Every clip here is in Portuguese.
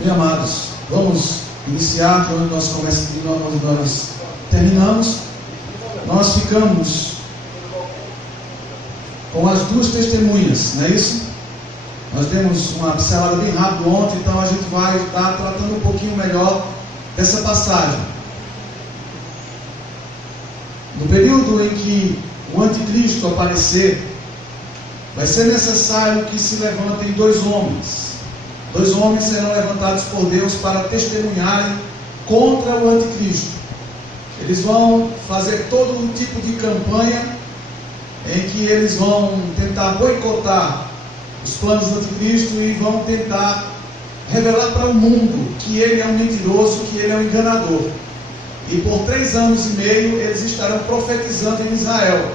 Bem, amados, vamos iniciar de onde nós terminamos. Nós ficamos com as duas testemunhas, não é isso? Nós demos uma pincelada bem rápida ontem, então a gente vai estar tratando um pouquinho melhor dessa passagem. No período em que o anticristo aparecer, vai ser necessário que se levantem dois homens. Dois homens serão levantados por Deus para testemunharem contra o anticristo. Eles vão fazer todo um tipo de campanha em que eles vão tentar boicotar os planos do anticristo e vão tentar revelar para o mundo que ele é um mentiroso, que ele é um enganador. E por 3 anos e meio eles estarão profetizando em Israel.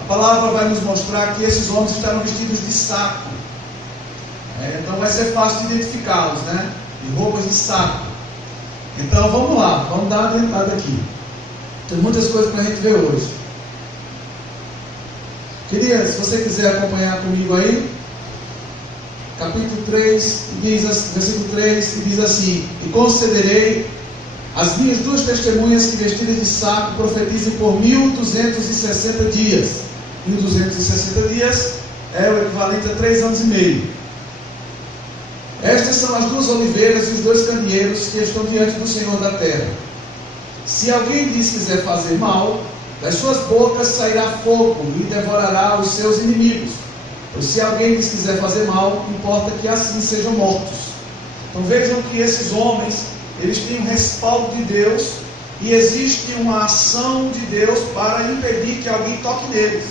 A palavra vai nos mostrar que esses homens estarão vestidos de saco. Então vai ser fácil de identificá-los, né? De roupas de saco. Então vamos lá, vamos dar uma entrada aqui. Tem muitas coisas para a gente ver hoje. Queria, se você quiser acompanhar comigo aí, capítulo 3, versículo 3, e diz assim: E concederei as minhas duas testemunhas que vestidas de saco profetizem por 1260 dias. 1260 dias é o equivalente a 3 anos e meio. Estas são as duas oliveiras e os dois candeeiros que estão diante do Senhor da terra. Se alguém lhes quiser fazer mal, das suas bocas sairá fogo e devorará os seus inimigos. Ou se alguém lhes quiser fazer mal, importa que assim sejam mortos. Então vejam que esses homens, eles têm um respaldo de Deus e existe uma ação de Deus para impedir que alguém toque neles.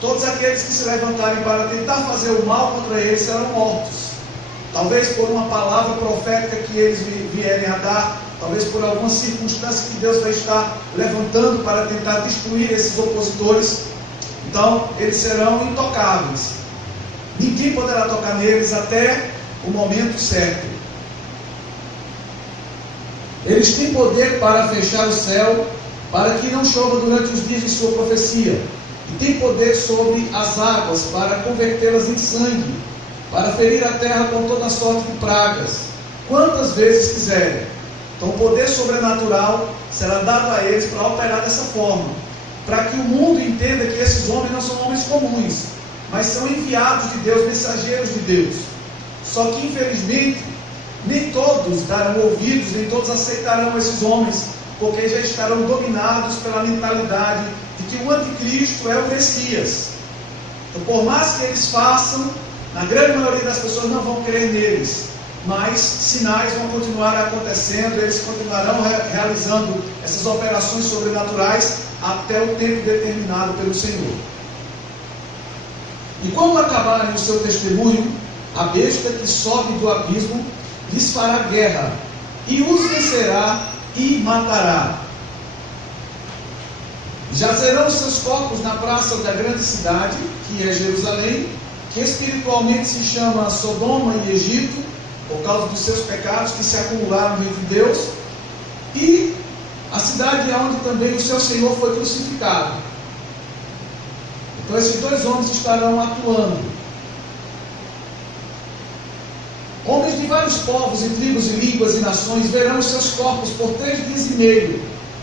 Todos aqueles que se levantarem para tentar fazer o mal contra eles serão mortos. Talvez por uma palavra profética que eles vierem a dar, talvez por alguma circunstância que Deus vai estar levantando para tentar destruir esses opositores. Então, eles serão intocáveis. Ninguém poderá tocar neles até o momento certo. Eles têm poder para fechar o céu, para que não chova durante os dias de sua profecia. E têm poder sobre as águas, para convertê-las em sangue, para ferir a terra com toda sorte de pragas, quantas vezes quiserem. Então o poder sobrenatural será dado a eles para operar dessa forma, para que o mundo entenda que esses homens não são homens comuns, mas são enviados de Deus, mensageiros de Deus. Só que infelizmente nem todos darão ouvidos, nem todos aceitarão esses homens, porque já estarão dominados pela mentalidade de que o anticristo é o Messias. Então por mais que eles façam, na grande maioria das pessoas não vão crer neles, mas sinais vão continuar acontecendo, eles continuarão realizando essas operações sobrenaturais até o tempo determinado pelo Senhor. E quando acabarem o seu testemunho, a besta que sobe do abismo lhes fará guerra, e os vencerá e matará. Jazerão os seus corpos na praça da grande cidade, que é Jerusalém, que espiritualmente se chama Sodoma e Egito, por causa dos seus pecados que se acumularam entre Deus, e a cidade é onde também o seu Senhor foi crucificado. Então esses dois homens estarão atuando. Homens de vários povos e tribos e línguas e nações verão os seus corpos por 3 dias e meio,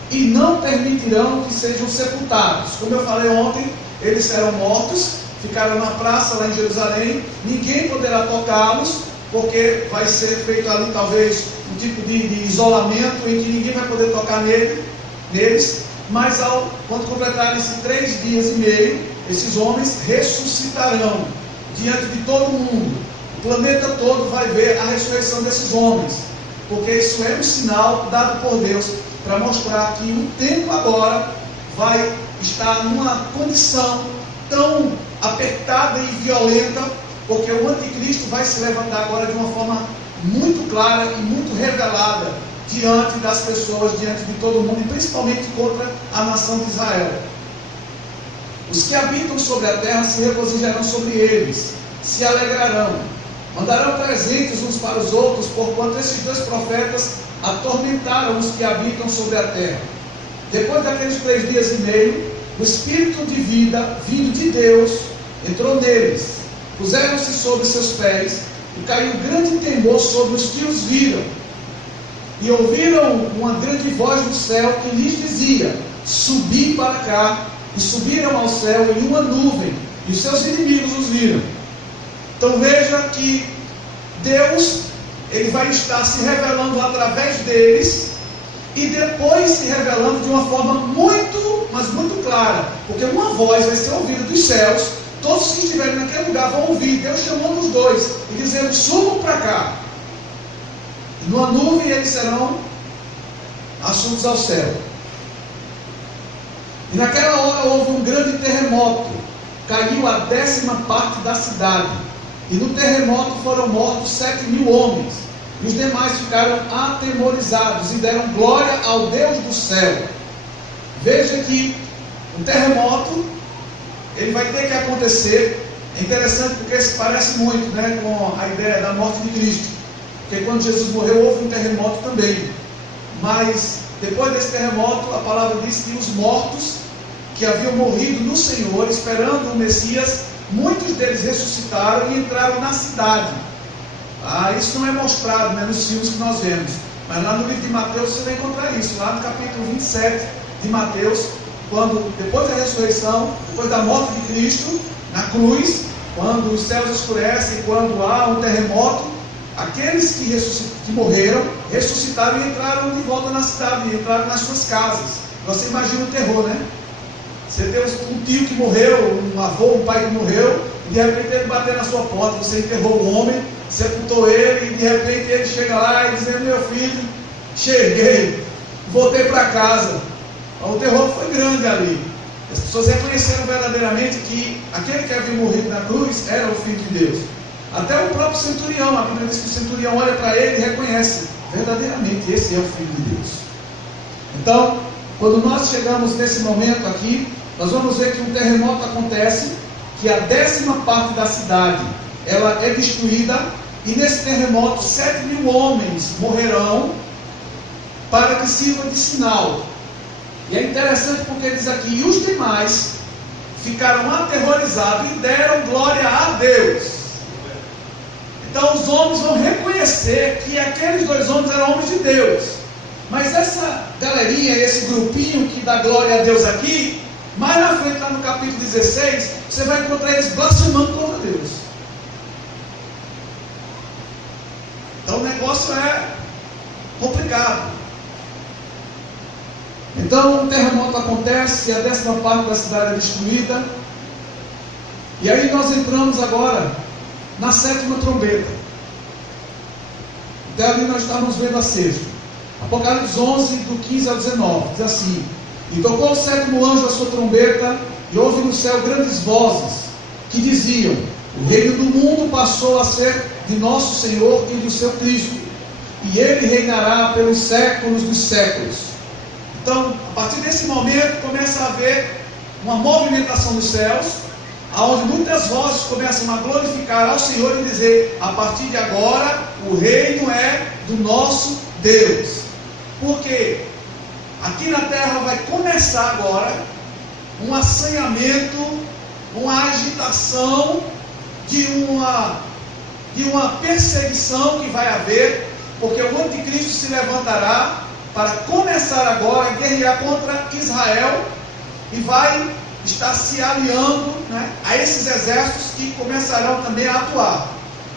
e não permitirão que sejam sepultados. Como eu falei ontem, eles serão mortos, ficaram na praça lá em Jerusalém, ninguém poderá tocá-los, porque vai ser feito ali talvez um tipo de isolamento em que ninguém vai poder tocar neles, mas quando completarem esses 3 dias e meio, esses homens ressuscitarão diante de todo mundo. O planeta todo vai ver a ressurreição desses homens, porque isso é um sinal dado por Deus para mostrar que o tempo agora vai estar numa condição tão apertada e violenta, porque o anticristo vai se levantar agora de uma forma muito clara e muito revelada diante das pessoas, diante de todo mundo, e principalmente contra a nação de Israel. Os que habitam sobre a terra se regozijarão sobre eles, se alegrarão, mandarão presentes uns para os outros, porquanto esses dois profetas atormentaram os que habitam sobre a terra. Depois daqueles 3 dias e meio, o Espírito de vida, vindo de Deus, entrou neles. Puseram-se sobre seus pés e caiu grande temor sobre os que os viram. E ouviram uma grande voz do céu que lhes dizia: subi para cá. E subiram ao céu em uma nuvem, e os seus inimigos os viram. Então veja que Deus, Ele vai estar se revelando através deles, e depois se revelando de uma forma muito, mas muito clara, porque uma voz vai ser ouvida dos céus, todos que estiverem naquele lugar vão ouvir Deus chamando os dois e dizendo: subam para cá. E numa nuvem eles serão assuntos ao céu. E naquela hora houve um grande terremoto, caiu a 10ª parte da cidade, e no terremoto foram mortos 7.000 homens, e os demais ficaram atemorizados e deram glória ao Deus do céu. Veja que o terremoto, ele vai ter que acontecer. É interessante porque se parece muito, né, com a ideia da morte de Cristo, porque quando Jesus morreu houve um terremoto também, mas depois desse terremoto a palavra diz que os mortos que haviam morrido no Senhor, esperando o Messias, muitos deles ressuscitaram e entraram na cidade. Isso não é mostrado, né, nos filmes que nós vemos, mas lá no livro de Mateus você vai encontrar isso, lá no capítulo 27 de Mateus, quando depois da ressurreição, depois da morte de Cristo na cruz, quando os céus escurecem, quando há um terremoto, aqueles que morreram, ressuscitaram e entraram de volta na cidade, e entraram nas suas casas. Você imagina o terror, né? Você tem um tio que morreu, um avô, um pai que morreu, e de repente ele bateu na sua porta, você enterrou o homem, sepultou ele, e de repente ele chega lá e diz: meu filho, cheguei, voltei para casa. O terror foi grande ali. As pessoas reconheceram verdadeiramente que aquele que havia morrido na cruz era o Filho de Deus. Até o próprio centurião, a Bíblia diz que o centurião olha para ele e reconhece: verdadeiramente esse é o Filho de Deus. Então, quando nós chegamos nesse momento aqui, nós vamos ver que um terremoto acontece, que a 10ª parte da cidade ela é destruída, e nesse terremoto 7.000 homens morrerão para que sirva de sinal. E é interessante porque diz aqui: e os demais ficaram aterrorizados e deram glória a Deus. Então os homens vão reconhecer que aqueles 2 homens eram homens de Deus. Mas essa galerinha, esse grupinho que dá glória a Deus aqui, mais na frente, lá no capítulo 16, você vai encontrar eles blasfemando contra Deus. Então o negócio é complicado. Então um terremoto acontece, a 10ª parte da cidade é destruída, e aí nós entramos agora na 7ª trombeta. Até ali nós estávamos vendo a 6ª. Apocalipse 11, do 15 ao 19, diz assim: e tocou o 7º anjo a sua trombeta, e houve no céu grandes vozes, que diziam: o reino do mundo passou a ser de nosso Senhor e do seu Cristo, e ele reinará pelos séculos dos séculos. Então, a partir desse momento, começa a haver uma movimentação dos céus, onde muitas vozes começam a glorificar ao Senhor e dizer: a partir de agora, o reino é do nosso Deus. Porque aqui na terra vai começar agora um assanhamento, uma agitação de uma perseguição que vai haver, porque o anticristo se levantará para começar agora a guerrear contra Israel e vai estar se aliando, né, a esses exércitos que começarão também a atuar.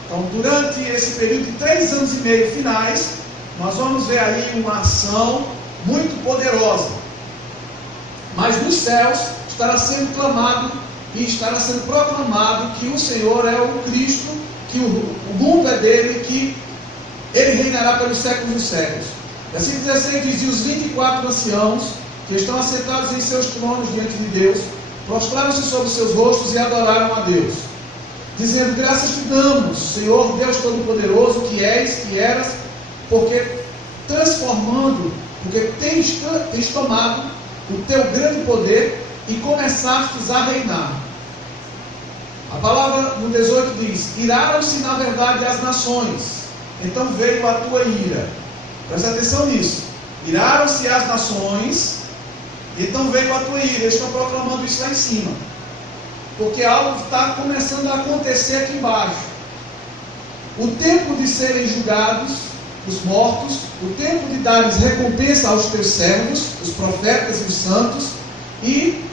Então, durante esse período de 3 anos e meio finais, nós vamos ver aí uma ação muito poderosa. Mas nos céus estará sendo clamado e estará sendo proclamado que o Senhor é o Cristo, que o mundo é dele, que ele reinará pelos séculos dos séculos. Versículo 16 diz: e os 24 anciãos que estão assentados em seus tronos diante de Deus, prostraram-se sobre seus rostos e adoraram a Deus, dizendo: graças te damos, Senhor Deus Todo-Poderoso, que és, que eras, porque tens tomado o teu grande poder e começastes a reinar. A palavra no 18 diz: iraram-se na verdade as nações, então veio a tua ira. Presta atenção nisso. Iraram-se as nações, então veio a tua ira. Eles estão proclamando isso lá em cima, porque algo está começando a acontecer aqui embaixo. o tempo de serem julgados os mortos, o tempo de dares recompensa aos teus servos, os profetas e os santos, e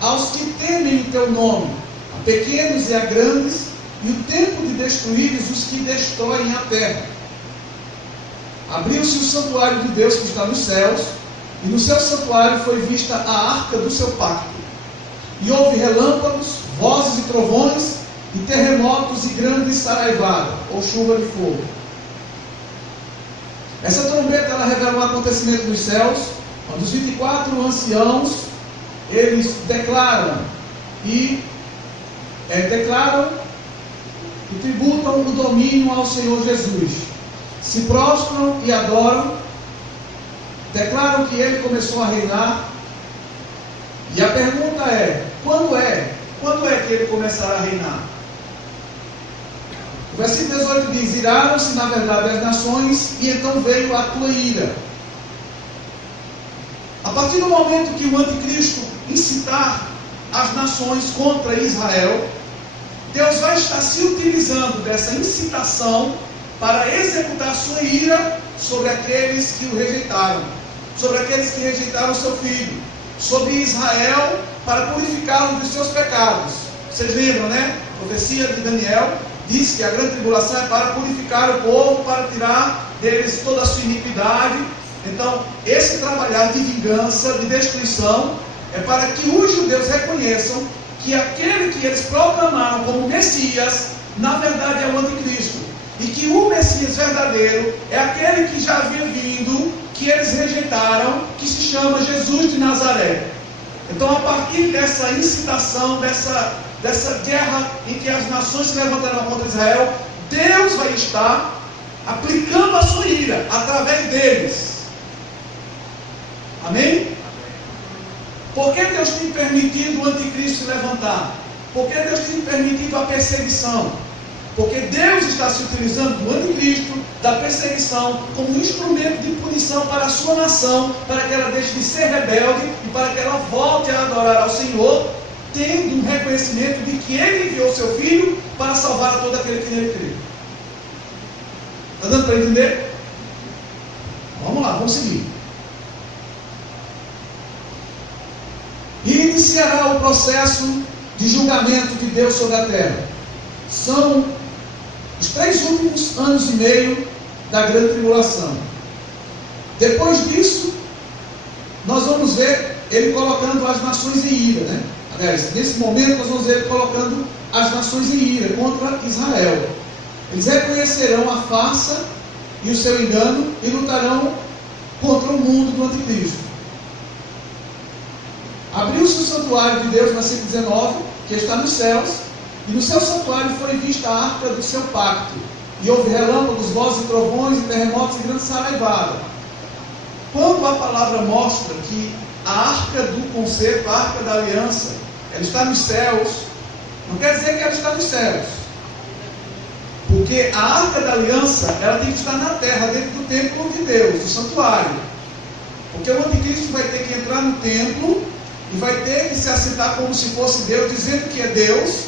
aos que temem o teu nome, a pequenos e a grandes, e o tempo de destruíres os que destroem a terra. Abriu-se o santuário de Deus que está nos céus, e no seu santuário foi vista a arca do seu pacto. E houve relâmpagos, vozes e trovões, e terremotos e grande saraivada, ou chuva de fogo. Essa trombeta ela revela um acontecimento dos céus, onde os 24 anciãos, eles declaram e tributam o domínio ao Senhor Jesus. Se prostram e adoram, declaram que Ele começou a reinar. E a pergunta é, quando é que Ele começará a reinar? O versículo 18 diz, iraram-se na verdade as nações, e então veio a tua ira. A partir do momento que o anticristo incitar as nações contra Israel, Deus vai estar se utilizando dessa incitação para executar sua ira sobre aqueles que o rejeitaram, sobre aqueles que rejeitaram o seu filho, sobre Israel, para purificá-lo dos seus pecados. Vocês lembram, né? A profecia de Daniel diz que a grande tribulação é para purificar o povo, para tirar deles toda a sua iniquidade. Então, esse trabalhar de vingança, de destruição, é para que os judeus reconheçam que aquele que eles proclamaram como Messias, na verdade é o anticristo. E que o Messias verdadeiro é aquele que já havia vindo, que eles rejeitaram, que se chama Jesus de Nazaré. Então, a partir dessa incitação, dessa guerra em que as nações se levantaram contra Israel, Deus vai estar aplicando a sua ira através deles. Amém? Por que Deus tem permitido o anticristo se levantar? Por que Deus tem permitido a perseguição? Porque Deus está se utilizando do anticristo, da perseguição, como um instrumento de punição para a sua nação, para que ela deixe de ser rebelde e para que ela volte a adorar ao Senhor, tendo um reconhecimento de que Ele enviou seu Filho para salvar a todo aquele que nele crê. Está dando para entender? Vamos lá, vamos seguir. E iniciará o processo de julgamento de Deus sobre a terra. São os 3 últimos anos e meio da grande tribulação. Depois disso, nós vamos ver Ele colocando as nações em ira, né? Aliás, nesse momento nós vamos ver Ele colocando as nações em ira contra Israel. Eles reconhecerão a farsa e o seu engano e lutarão contra o mundo do anticristo. Abriu-se o santuário de Deus, versículo 19, que está nos céus, e no seu santuário foi vista a arca do seu pacto, e houve relâmpagos, vozes e trovões, e terremotos e grande saraivada. Quando a palavra mostra que a arca do concerto, a arca da aliança, ela está nos céus, não quer dizer que ela está nos céus, porque a arca da aliança, ela tem que estar na terra, dentro do templo de Deus, do santuário, porque o anticristo vai ter que entrar no templo e vai ter que se assentar como se fosse Deus, dizendo que é Deus,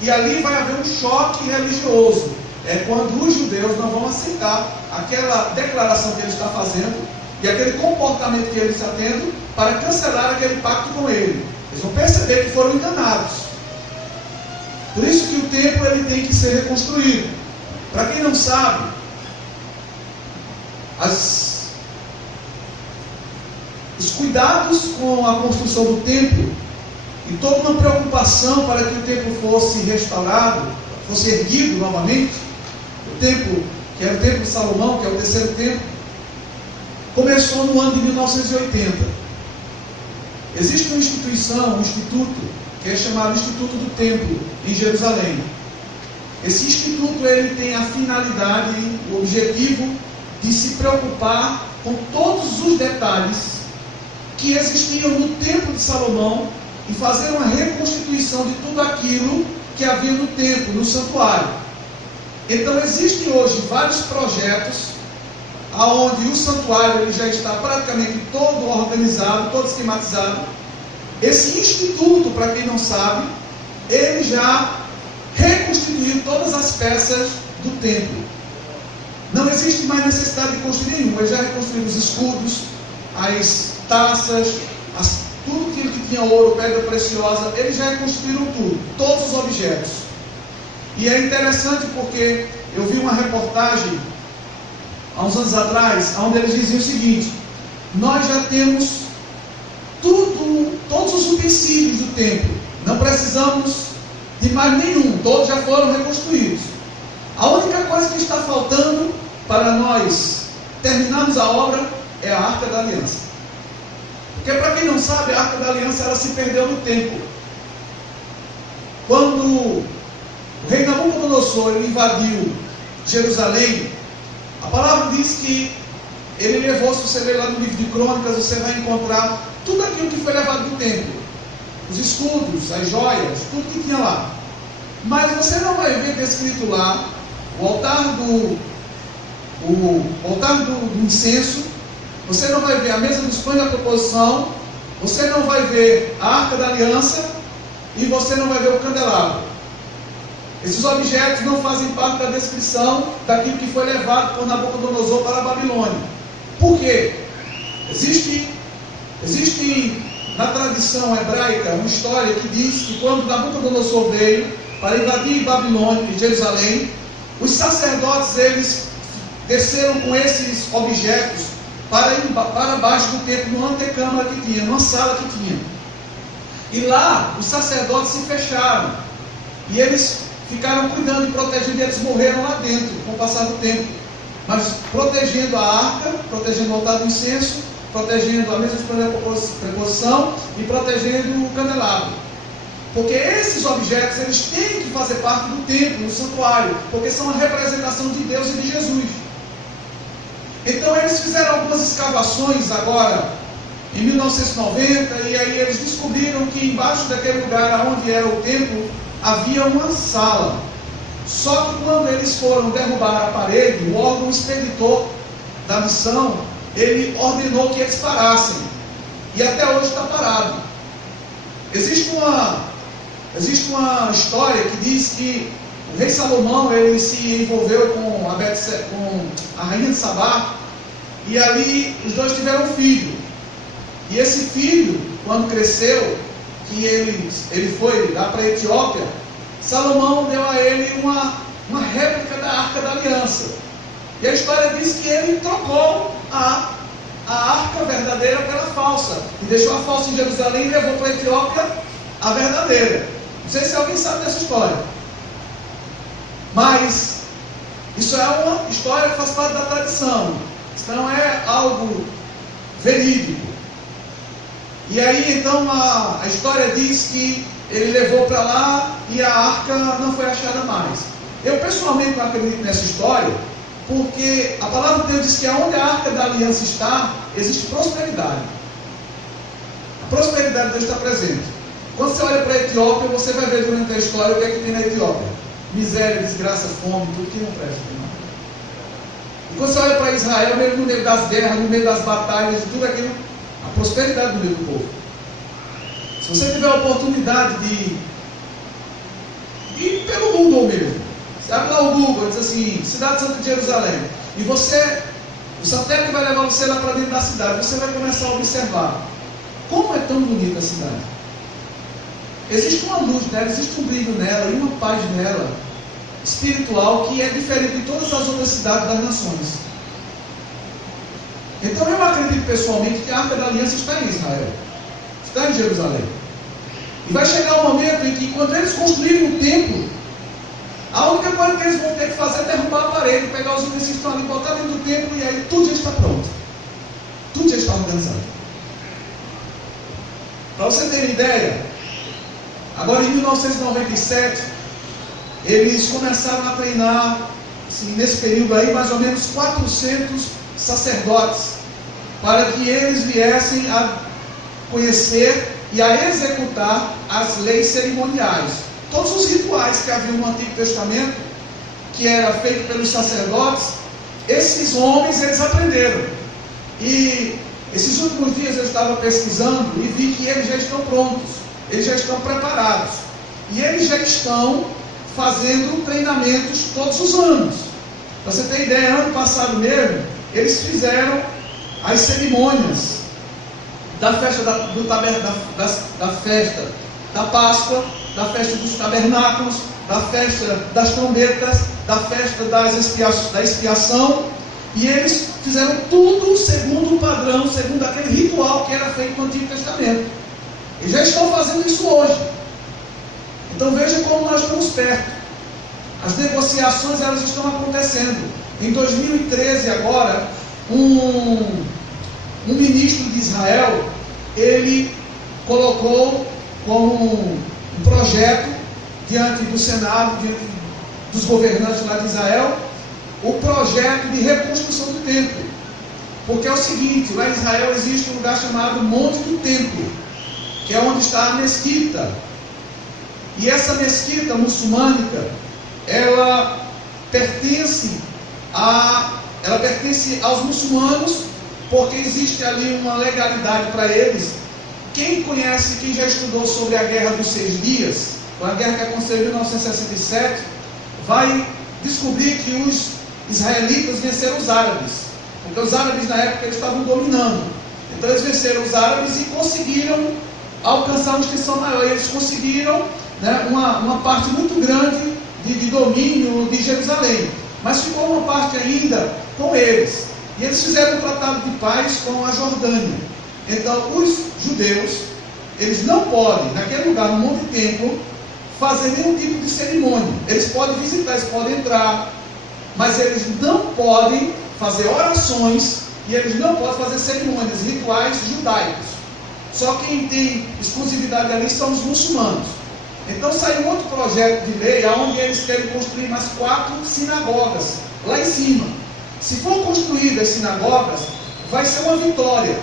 e ali vai haver um choque religioso. É quando os judeus não vão aceitar aquela declaração que ele está fazendo e aquele comportamento que ele está tendo para cancelar aquele pacto com ele. Eles vão perceber que foram enganados. Por isso que o templo ele tem que ser reconstruído. Para quem não sabe, os cuidados com a construção do templo e toda uma preocupação para que o templo fosse restaurado, fosse erguido novamente, o templo, que era o templo de Salomão, que é o terceiro templo, começou no ano de 1980. Existe uma instituição, um instituto, que é chamado Instituto do Templo, em Jerusalém. Esse instituto ele tem a finalidade, o objetivo de se preocupar com todos os detalhes que existiam no templo de Salomão e fazer uma reconstituição de tudo aquilo que havia no templo, no santuário. Então existem hoje vários projetos onde o santuário ele já está praticamente todo organizado, todo esquematizado. Esse instituto, para quem não sabe, ele já reconstituiu todas as peças do templo. Não existe mais necessidade de construir nenhum. Eles já reconstruíram os escudos, as taças, tudo que tinha ouro, pedra preciosa, eles já reconstruíram tudo, todos os objetos. E é interessante porque eu vi uma reportagem há uns anos atrás, onde eles diziam o seguinte: nós já temos tudo, todos os utensílios do templo, não precisamos de mais nenhum, todos já foram reconstruídos. A única coisa que está faltando para nós terminarmos a obra é a Arca da Aliança. Porque, para quem não sabe, a Arca da Aliança ela se perdeu no tempo. Quando o rei Nabucodonosor ele invadiu Jerusalém, a palavra diz que ele levou, se você ler lá no livro de Crônicas, você vai encontrar tudo aquilo que foi levado do templo. Os escudos, as joias, tudo que tinha lá. Mas você não vai ver descrito lá o altar do incenso, você não vai ver a mesa dos pães da proposição, você não vai ver a Arca da Aliança e você não vai ver o candelabro. Esses objetos não fazem parte da descrição daquilo que foi levado por Nabucodonosor para a Babilônia. Por quê? Existe na tradição hebraica uma história que diz que quando Nabucodonosor veio para invadir Babilônia e Jerusalém, os sacerdotes eles desceram com esses objetos para baixo do templo, numa antecâmara que tinha, numa sala que tinha. E lá os sacerdotes se fecharam e eles ficaram cuidando e protegendo, e eles morreram lá dentro com o passar do tempo, mas protegendo a arca, protegendo o altar do incenso, protegendo a mesa de preposição e protegendo o candelabro. Porque esses objetos eles têm que fazer parte do templo, do santuário, porque são a representação de Deus e de Jesus. Então eles fizeram algumas escavações agora em 1990, e aí eles descobriram que embaixo daquele lugar onde era o templo havia uma sala. Só que quando eles foram derrubar a parede, o órgão expeditor da missão, ele ordenou que eles parassem. E até hoje está parado. Existe uma história que diz que o rei Salomão ele se envolveu com a rainha de Sabá, e ali os dois tiveram um filho. E esse filho, quando cresceu, que ele foi lá para a Etiópia, Salomão deu a ele uma réplica da Arca da Aliança. E a história diz que ele trocou a arca verdadeira pela falsa, e deixou a falsa em Jerusalém e levou para a Etiópia a verdadeira. Não sei se alguém sabe dessa história, mas isso é uma história que faz parte da tradição, isso não é algo verídico. E aí então a história diz que ele levou para lá e a arca não foi achada mais. Eu pessoalmente não acredito nessa história, porque a palavra de Deus diz que onde a Arca da Aliança está, existe prosperidade. A prosperidade de Deus está presente. Quando você olha para a Etiópia, você vai ver durante a história o que é que tem na Etiópia: miséria, desgraça, fome, tudo que não presta. E quando você olha para Israel, mesmo no meio das guerras, no meio das batalhas, tudo aquilo, a prosperidade no meio do povo. Se você tiver a oportunidade de ir pelo mundo mesmo, você abre lá o Google, diz assim, Cidade Santa de Jerusalém, e o satélite vai levar você lá para dentro da cidade, você vai começar a observar como é tão bonita a cidade. Existe uma luz nela, existe um brilho nela, e uma paz nela, espiritual, que é diferente de todas as outras cidades das nações. Então eu acredito pessoalmente que a Arca da Aliança está em Israel, está em Jerusalém. E vai chegar um momento em que, quando eles construírem o templo, a única coisa que eles vão ter que fazer é derrubar a parede, pegar os utensílios que estão ali, botar dentro do templo, e aí tudo já está pronto. Tudo já está organizado. Para você ter uma ideia, agora em 1997, eles começaram a treinar, assim, nesse período aí, mais ou menos 400 sacerdotes, para que eles viessem a conhecer e a executar as leis cerimoniais. Todos os rituais que havia no Antigo Testamento, que era feito pelos sacerdotes, esses homens eles aprenderam. E esses últimos dias eu estava pesquisando e vi que eles já estão prontos, eles já estão preparados, e eles já estão fazendo treinamentos todos os anos. Para você ter ideia, ano passado mesmo, eles fizeram as cerimônias da festa da festa da Páscoa, da festa dos tabernáculos, da festa das trombetas, da festa da expiação, e eles fizeram tudo segundo o padrão, segundo aquele ritual que era feito no Antigo Testamento. E já estão fazendo isso hoje. Então veja como nós estamos perto. As negociações, elas estão acontecendo. Em 2013 agora, um ministro de Israel, ele colocou como um projeto diante do Senado, diante dos governantes lá de Israel, o projeto de reconstrução do templo. Porque é o seguinte, lá em Israel existe um lugar chamado Monte do Templo, que é onde está a mesquita. E essa mesquita muçulmânica, ela pertence aos muçulmanos, porque existe ali uma legalidade para eles. Quem conhece, quem já estudou sobre a Guerra dos 6 Dias, a guerra que aconteceu em 1967, vai descobrir que os israelitas venceram os árabes, porque os árabes na época eles estavam dominando. Então eles venceram os árabes e conseguiram alcançar uma extensão maior. E eles conseguiram, né, uma parte muito grande de domínio de Jerusalém, mas ficou uma parte ainda com eles. E eles fizeram um tratado de paz com a Jordânia. Então os judeus, eles não podem, naquele lugar, no Monte Templo, fazer nenhum tipo de cerimônia. Eles podem visitar, eles podem entrar, mas eles não podem fazer orações e eles não podem fazer cerimônias, rituais judaicos. Só quem tem exclusividade ali são os muçulmanos. Então saiu um outro projeto de lei onde eles querem construir mais 4 sinagogas lá em cima. Se for construídas sinagogas, vai ser uma vitória,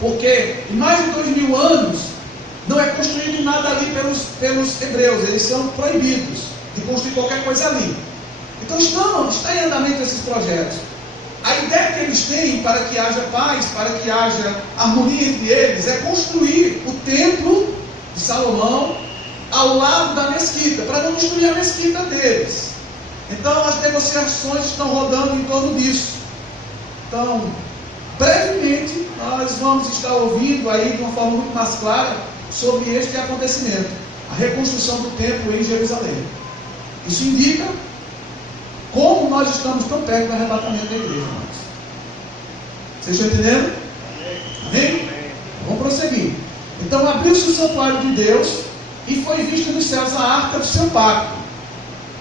porque em mais de 2000 anos não é construído nada ali pelos hebreus. Eles são proibidos de construir qualquer coisa ali. Então está em andamento esses projetos. A ideia que eles têm para que haja paz, para que haja harmonia entre eles, é construir o templo de Salomão ao lado da mesquita, para não destruir a mesquita deles. Então as negociações estão rodando em torno disso. Então, brevemente, nós vamos estar ouvindo aí de uma forma muito mais clara sobre este acontecimento, a reconstrução do templo em Jerusalém. Isso indica como nós estamos tão perto do arrebatamento da igreja, irmãos. Vocês estão entendendo? Amém? Vamos prosseguir. Então abriu-se o santuário de Deus e foi vista nos céus a arca do seu pacto.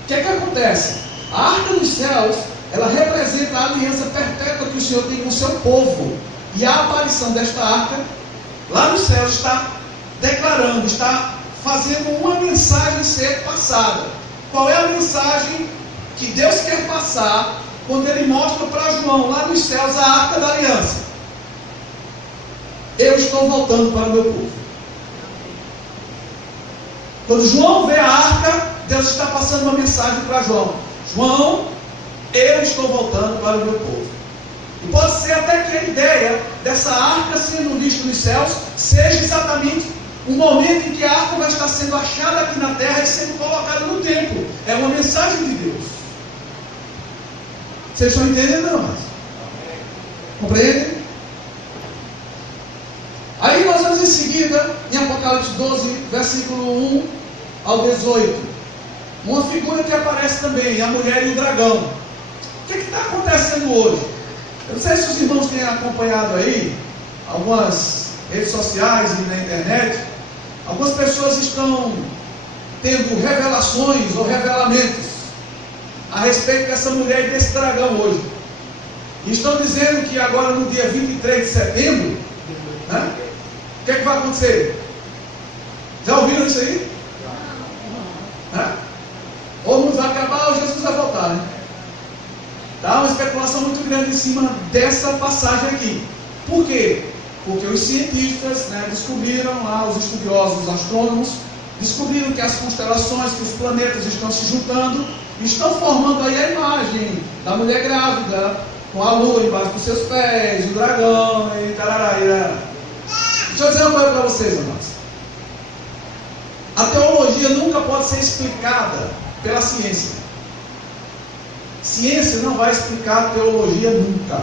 O que é que acontece? A arca dos céus, ela representa a aliança perpétua que o Senhor tem com o seu povo. E a aparição desta arca, lá nos céus, está declarando, está fazendo uma mensagem ser passada. Qual é a mensagem que Deus quer passar quando Ele mostra para João, lá nos céus, a arca da aliança? Eu estou voltando para o meu povo. Quando João vê a arca, Deus está passando uma mensagem para João. João, eu estou voltando para o meu povo. E pode ser até que a ideia dessa arca sendo vista nos céus seja exatamente o momento em que a arca vai estar sendo achada aqui na terra e sendo colocada no templo. É uma mensagem de Deus. Vocês estão entendendo, não? Compreendem? Aí nós vamos em seguida, em Apocalipse 12, versículo 1 ao 18, uma figura que aparece também, a mulher e o dragão. O que está acontecendo hoje? Eu não sei se os irmãos têm acompanhado aí, algumas redes sociais e na internet, algumas pessoas estão tendo revelações ou revelamentos a respeito dessa mulher e desse dragão hoje. E estão dizendo que agora no dia 23 de setembro, né, o que é que vai acontecer? Já ouviram isso aí? Né? Ou o mundo vai acabar ou Jesus vai voltar, né? Dá uma especulação muito grande em cima dessa passagem aqui. Por quê? Porque os cientistas, né, descobriram lá, os estudiosos, os astrônomos, descobriram que as constelações, que os planetas estão se juntando, e estão formando aí a imagem da mulher grávida, com a lua embaixo dos seus pés, o dragão, e tarará, e deixa eu dizer uma coisa para vocês, amados. A teologia nunca pode ser explicada pela ciência. Ciência não vai explicar teologia nunca.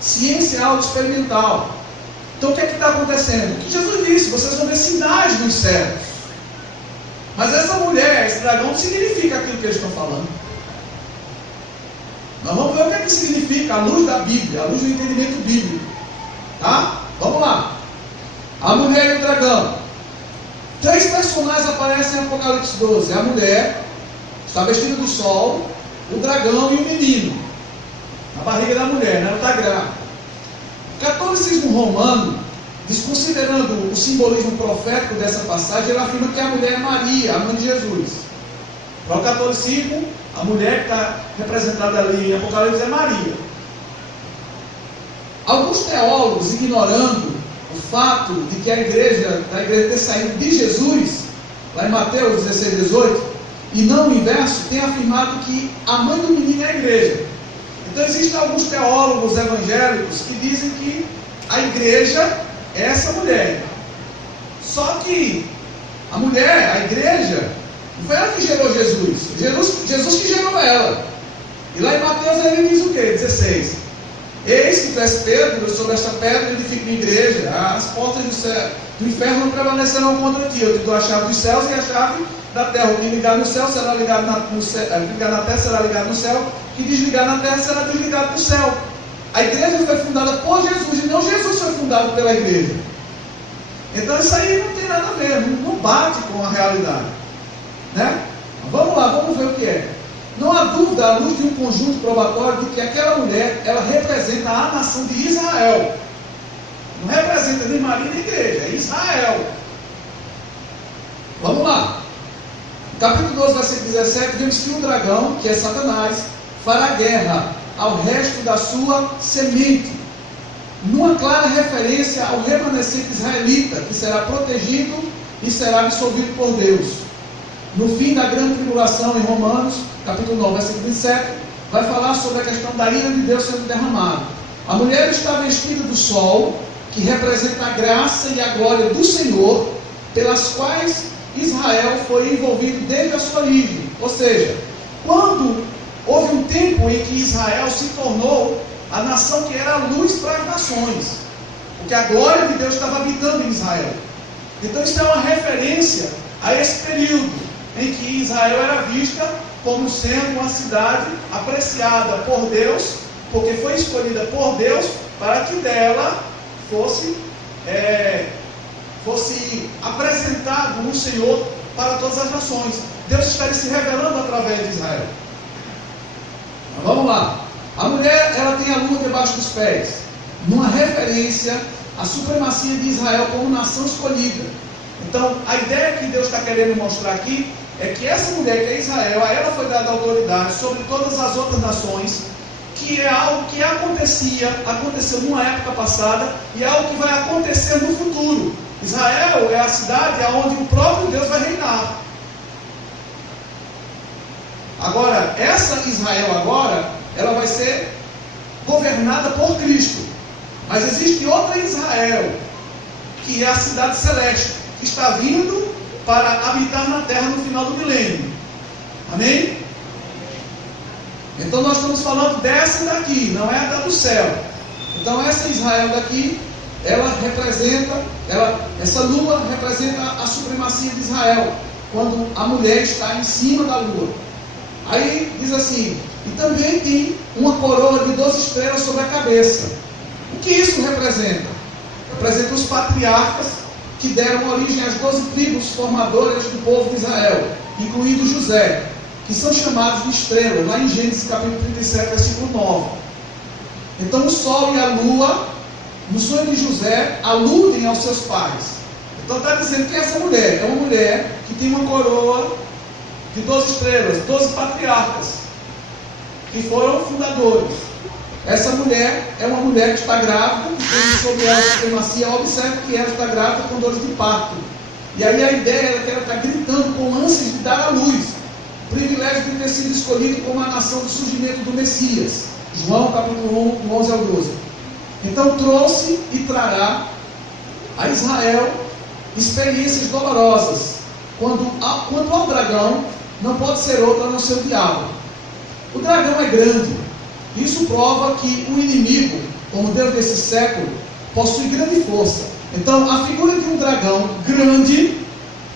Ciência é algo experimental. Então o que é que está acontecendo? O que Jesus disse, vocês vão ver sinais dos céus. Mas essa mulher, esse dragão, não significa aquilo que eles estão falando. Nós vamos ver o que é que significa à luz da Bíblia, à luz do entendimento bíblico. Tá? Vamos lá. A mulher e o dragão. 3 personagens aparecem em Apocalipse 12. A mulher está vestida do sol, o dragão e o menino. Na barriga da mulher, né? Ela está grávida. O catolicismo romano, desconsiderando o simbolismo profético dessa passagem, ele afirma que a mulher é Maria, a mãe de Jesus. Para o catolicismo, a mulher que está representada ali em Apocalipse é Maria. Alguns teólogos, ignorando o fato de que a igreja ter saído de Jesus, lá em Mateus 16, 18, e não o inverso, tem afirmado que a mãe do menino é a igreja. Então existem alguns teólogos evangélicos que dizem que a igreja é essa mulher. Só que a mulher, a igreja, não foi ela que gerou Jesus. Jesus que gerou ela. E lá em Mateus ele diz o quê? 16. Eis que tu és Pedro, sobre esta pedra edifico minha igreja. As portas do inferno não prevalecerão contra ti. Eu te dou a chave dos céus e a chave da terra. O que ligar no céu será ligado ligar na terra será ligado no céu. O que desligar na terra será desligado no céu. A igreja foi fundada por Jesus e não Jesus foi fundado pela igreja. Então isso aí não tem nada a ver, não bate com a realidade, né? Vamos lá, vamos ver o que é. Não há dúvida, à luz de um conjunto probatório, de que aquela mulher, ela representa a nação de Israel. Não representa nem Maria nem igreja, é Israel. Vamos lá. Capítulo 12, versículo 17, vemos que o dragão, que é Satanás, fará guerra ao resto da sua semente, numa clara referência ao remanescente israelita, que será protegido e será absolvido por Deus. No fim da grande tribulação, em Romanos, capítulo 9, versículo 27, vai falar sobre a questão da ira de Deus sendo derramada. A mulher está vestida do sol, que representa a graça e a glória do Senhor, pelas quais Israel foi envolvido desde a sua origem. Ou seja, quando houve um tempo em que Israel se tornou a nação que era a luz para as nações, porque a glória de Deus estava habitando em Israel. Então isso é uma referência a esse período em que Israel era vista como sendo uma cidade apreciada por Deus, porque foi escolhida por Deus para que dela fosse apresentado um Senhor para todas as nações. Deus estaria se revelando através de Israel. Mas vamos lá. A mulher, ela tem a lua debaixo dos pés, numa referência à supremacia de Israel como nação escolhida. Então, a ideia que Deus está querendo mostrar aqui é que essa mulher, que é Israel, a ela foi dada autoridade sobre todas as outras nações, que é algo que aconteceu numa época passada, e é algo que vai acontecer no futuro. Israel é a cidade onde o próprio Deus vai reinar. Agora, essa Israel agora, ela vai ser governada por Cristo. Mas existe outra Israel, que é a cidade celeste, que está vindo para habitar na terra no final do milênio. Amém? Então nós estamos falando dessa daqui, não é a da do céu. Então essa Israel daqui, essa lua representa a supremacia de Israel, quando a mulher está em cima da lua. Aí diz assim, e também tem uma coroa de 12 estrelas sobre a cabeça. O que isso representa? Representa os patriarcas que deram origem às 12 tribos formadoras do povo de Israel, incluindo José, que são chamados de estrelas, lá em Gênesis capítulo 37, versículo 9. Então o sol e a lua, no sonho de José, aludem aos seus pais. Então está dizendo que essa mulher é uma mulher que tem uma coroa de 12 estrelas, 12 patriarcas, que foram fundadores. Essa mulher é uma mulher que está grávida, e sobre ela a supremacia, observa que ela está grávida com dores de parto. E aí a ideia é que ela está gritando com ânsias de dar à luz. O privilégio de ter sido escolhido como a nação do surgimento do Messias. João capítulo 1, 11 ao 12. Então trouxe e trará a Israel experiências dolorosas, quanto ao dragão, não pode ser outro a não ser o diabo. O dragão é grande. Isso prova que o inimigo, como Deus desse século, possui grande força. Então, a figura de um dragão grande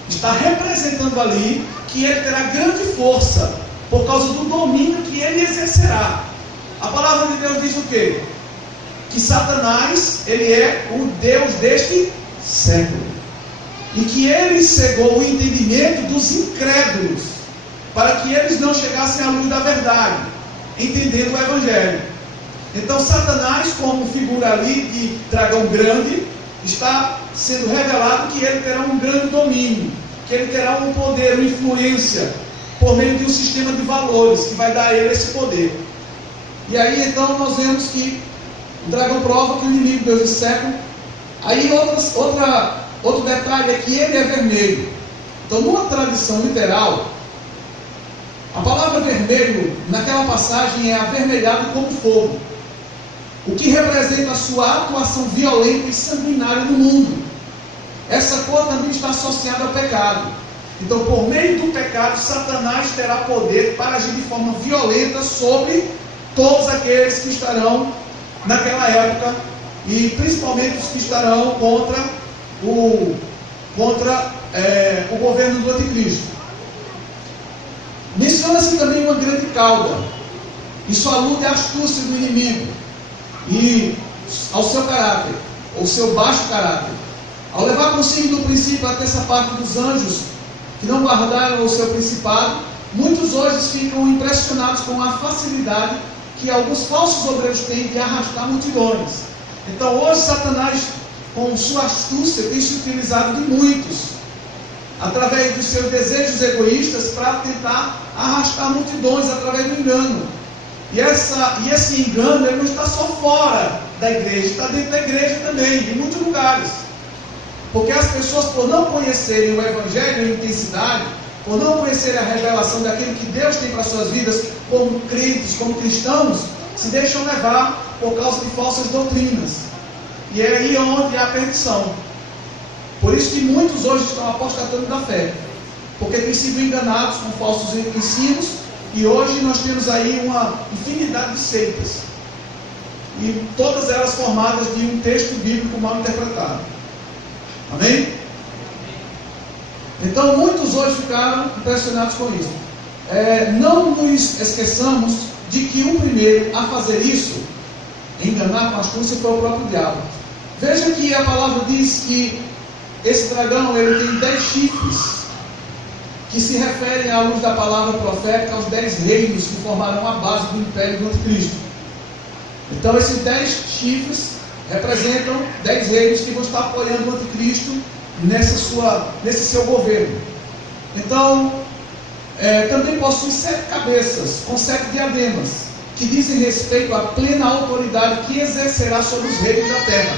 está representando ali que ele terá grande força por causa do domínio que ele exercerá. A palavra de Deus diz o quê? Que Satanás, ele é o Deus deste século. E que ele cegou o entendimento dos incrédulos, para que eles não chegassem à luz da verdade, entendendo o Evangelho. Então Satanás, como figura ali de dragão grande, está sendo revelado que ele terá um grande domínio, que ele terá um poder, uma influência, por meio de um sistema de valores, que vai dar a ele esse poder. E aí então nós vemos que o dragão prova que o inimigo Deus do século. Aí outro detalhe é que ele é vermelho. Então, numa tradição literal, a palavra vermelho, naquela passagem, é avermelhado como fogo, o que representa a sua atuação violenta e sanguinária no mundo. Essa cor também está associada ao pecado. Então, por meio do pecado, Satanás terá poder para agir de forma violenta sobre todos aqueles que estarão naquela época, e principalmente os que estarão contra o governo do anticristo. Menciona-se também uma grande cauda. Isso alude à astúcia do inimigo e ao seu caráter, ou seu baixo caráter. Ao levar consigo do princípio até essa parte dos anjos que não guardaram o seu principado, muitos hoje ficam impressionados com a facilidade que alguns falsos obreiros têm de arrastar multidões. Então hoje Satanás, com sua astúcia, tem se utilizado de muitos, através dos seus desejos egoístas, para tentar arrastar multidões através do engano. E esse engano, ele não está só fora da igreja, está dentro da igreja também, em muitos lugares. Porque as pessoas, por não conhecerem o Evangelho em intensidade, por não conhecerem a revelação daquilo que Deus tem para suas vidas, como crentes, como cristãos, se deixam levar por causa de falsas doutrinas. E é aí onde há a perdição. Por isso que muitos hoje estão apostatando da fé, porque têm sido enganados com falsos ensinos, e hoje nós temos aí uma infinidade de seitas, e todas elas formadas de um texto bíblico mal interpretado. Amém? Então muitos hoje ficaram impressionados com isso. Não nos esqueçamos de que o primeiro a fazer isso, enganar com astúcia, foi o próprio diabo. Veja que a palavra diz que esse dragão, ele tem 10 chifres, que se referem à luz da palavra profética aos 10 reinos que formarão a base do império do anticristo. Então esses 10 chifres representam 10 reinos que vão estar apoiando o anticristo nesse seu governo. Então também possui 7 cabeças, com 7 diademas, que dizem respeito à plena autoridade que exercerá sobre os reinos da terra.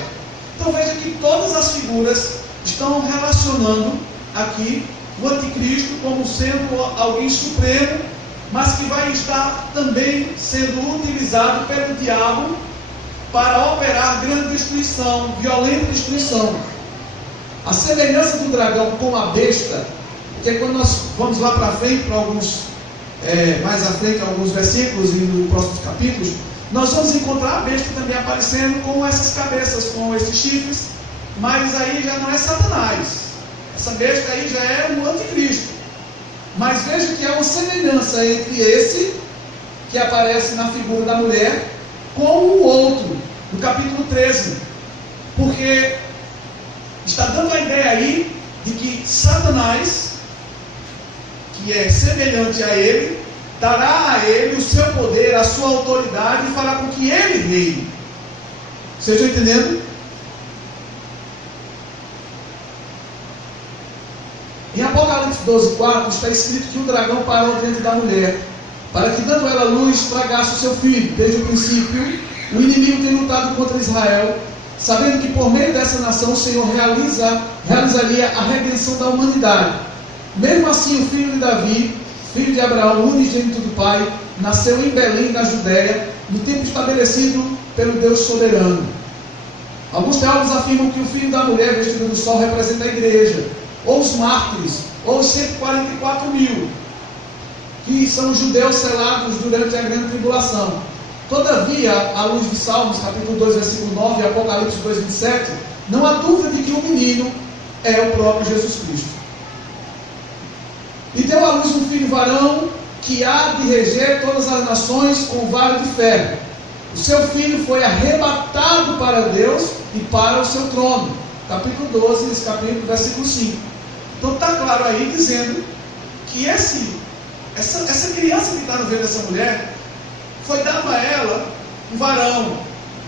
Então veja que todas as figuras estão relacionando aqui o anticristo como sendo alguém supremo, mas que vai estar também sendo utilizado pelo diabo para operar grande destruição, violenta destruição. A semelhança do dragão com a besta, porque quando nós vamos lá para frente, para alguns mais à frente, alguns versículos e nos próximos capítulos, nós vamos encontrar a besta também aparecendo com essas cabeças, com esses chifres, mas aí já não é Satanás. Essa besta aí já é o anticristo. Mas veja que há uma semelhança entre esse, que aparece na figura da mulher, com o outro, no capítulo 13. Porque está dando a ideia aí de que Satanás, que é semelhante a ele, dará a ele o seu poder, a sua autoridade, e fará com que ele reine. Vocês estão entendendo? Em Apocalipse 12:4 está escrito que o dragão parou diante da mulher, para que, dando ela luz, tragasse o seu filho. Desde o princípio, o inimigo tem lutado contra Israel, sabendo que por meio dessa nação o Senhor realizaria a redenção da humanidade. Mesmo assim, o filho de Davi, filho de Abraão, unigênito do Pai, nasceu em Belém, na Judéia, no tempo estabelecido pelo Deus soberano. Alguns teólogos afirmam que o filho da mulher vestido do sol representa a igreja, ou os mártires, ou os 144 mil, que são os judeus selados durante a grande tribulação. Todavia, à luz de Salmos, capítulo 2, versículo 9, e Apocalipse 2, 27, não há dúvida de que o menino é o próprio Jesus Cristo. E deu à luz um filho varão, que há de reger todas as nações com vara de ferro. O seu filho foi arrebatado para Deus e para o seu trono. Capítulo 12, esse capítulo, versículo 5. Então está claro aí dizendo que essa criança que está no ventre dessa mulher, foi dado a ela um varão,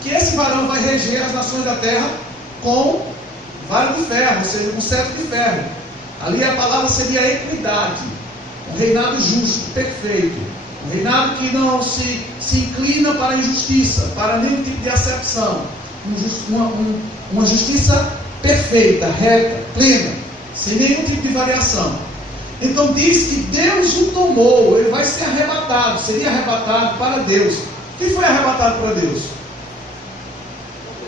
que esse varão vai reger as nações da terra com vara de ferro, ou seja, com cetro de ferro. Ali a palavra seria equidade, um reinado justo, perfeito, um reinado que não se inclina para a injustiça, para nenhum tipo de acepção, uma justiça perfeita, reta, plena, sem nenhum tipo de variação. Então diz que Deus o tomou, ele vai ser arrebatado, seria arrebatado para Deus. Quem foi arrebatado para Deus?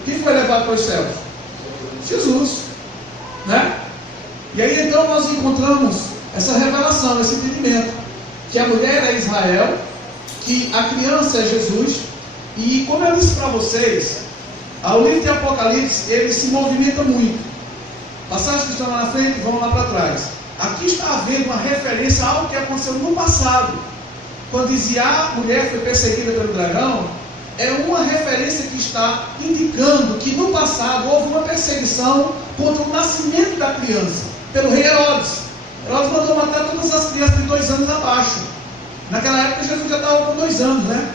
Quem foi levado para os céus? Jesus, né? E aí então nós encontramos essa revelação, esse entendimento, que a mulher é Israel, que a criança é Jesus, e como eu disse para vocês, o livro de Apocalipse, ele se movimenta muito. Passagens que estão lá na frente vão lá para trás. Aqui está havendo uma referência a algo que aconteceu no passado. Quando dizia a mulher foi perseguida pelo dragão, é uma referência que está indicando que no passado houve uma perseguição contra o nascimento da criança, pelo rei Herodes. Herodes mandou matar todas as crianças de 2 anos abaixo. Naquela época Jesus já estava com 2 anos, né?